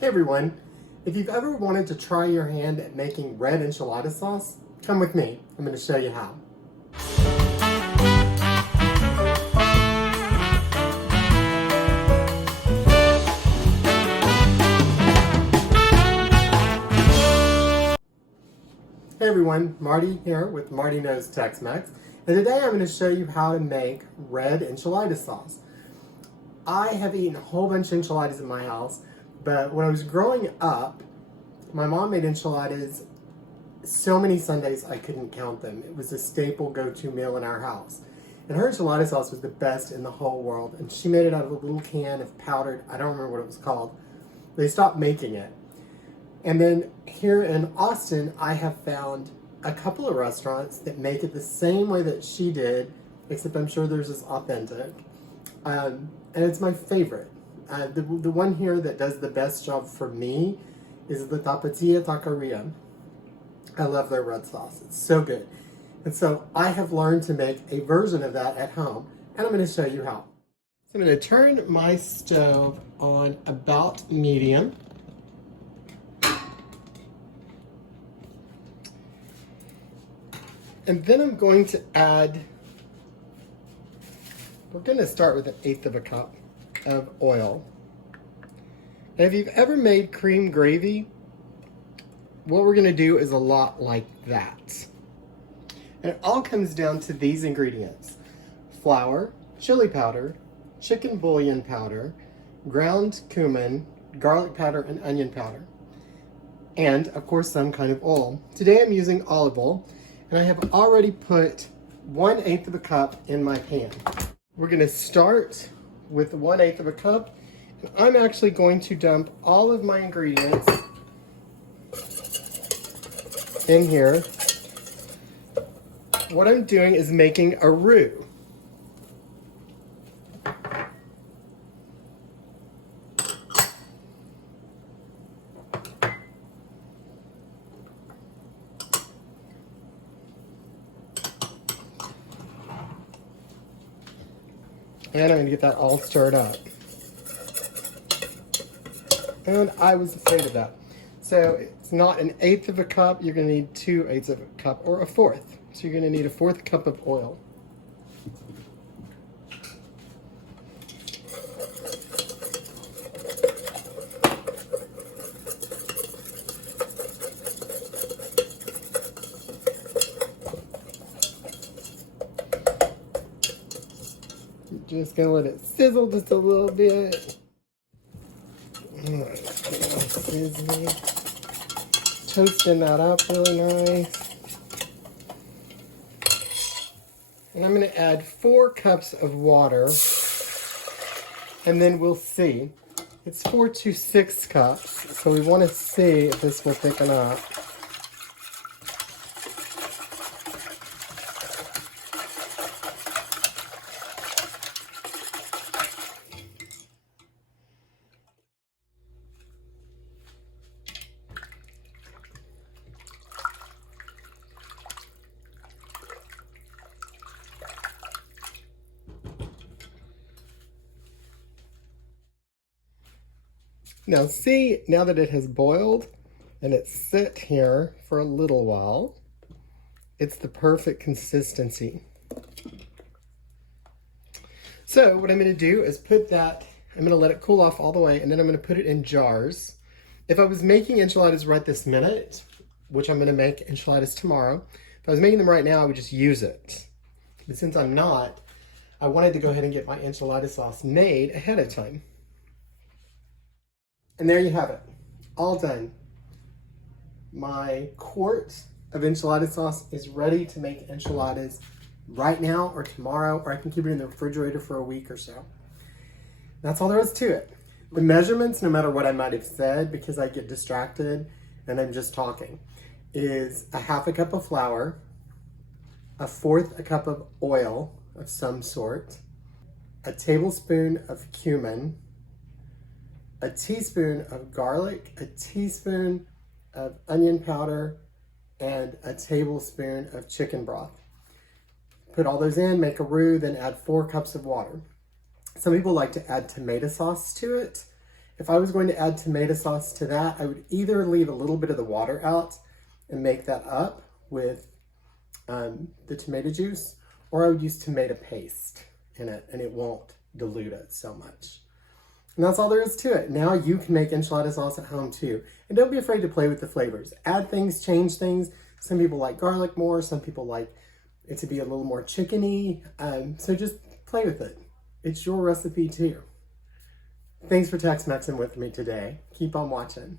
Hey everyone, if you've ever wanted to try your hand at making red enchilada sauce, come with me. I'm going to show you how. Hey everyone, Marty here with Marty Knows Tex-Mex, and today I'm going to show you how to make red enchilada sauce. I have eaten a whole bunch of enchiladas in my house, but when I was growing up, my mom made enchiladas so many Sundays I couldn't count them. It was a staple go-to meal in our house. And her enchilada sauce was the best in the whole world, and she made it out of a little can of powdered, I don't remember what it was called. They stopped making it. And then here in Austin, I have found a couple of restaurants that make it the same way that she did, except I'm sure theirs is authentic. And it's my favorite. The one here that does the best job for me is the Tapatía Taqueria. I love their red sauce. It's so good. And so I have learned to make a version of that at home, and I'm going to show you how. So I'm going to turn my stove on about medium. And then I'm going to add, we're going to start with 1/8 of a cup of oil. And if you've ever made cream gravy, what we're going to do is a lot like that. And it all comes down to these ingredients: flour, chili powder, chicken bouillon powder, ground cumin, garlic powder, and onion powder. And, of course, some kind of oil. Today I'm using olive oil, and I have already put 1/8 of a cup in my pan. We're going to start with 1/8 of a cup, and I'm actually going to dump all of my ingredients in here. What I'm doing is making a roux. And I'm going to get that all stirred up. And I was afraid of that. So it's not 1/8 of a cup, you're going to need 2/8 of a cup, or 1/4. So you're going to need 1/4 cup of oil. Just gonna let it sizzle just a little bit. Sizzling. Toasting that up really nice. And I'm gonna add 4 cups of water, and then we'll see. It's 4 to 6 cups, so we want to see if this will thicken up. Now see, now that it has boiled and it's sit here for a little while, it's the perfect consistency. So what I'm going to do is put that, I'm going to let it cool off all the way, and then I'm going to put it in jars. If I was making enchiladas right this minute, which I'm going to make enchiladas tomorrow, if I was making them right now, I would just use it. But since I'm not, I wanted to go ahead and get my enchilada sauce made ahead of time. And there you have it, all done. My quart of enchilada sauce is ready to make enchiladas right now or tomorrow, or I can keep it in the refrigerator for a week or so. That's all there is to it. The measurements, no matter what I might have said, because I get distracted and I'm just talking, is 1/2 cup of flour, 1/4 cup of oil of some sort, a tablespoon of cumin, a teaspoon of garlic, a teaspoon of onion powder, and a tablespoon of chicken broth. Put all those in, make a roux, then add 4 cups of water. Some people like to add tomato sauce to it. If I was going to add tomato sauce to that, I would either leave a little bit of the water out and make that up with the tomato juice, or I would use tomato paste in it, and it won't dilute it so much. And that's all there is to it. Now you can make enchilada sauce at home too. And don't be afraid to play with the flavors. Add things, change things. Some people like garlic more, some people like it to be a little more chickeny. So just play with it. It's your recipe too. Thanks for Tex-Mexing with me today. Keep on watching.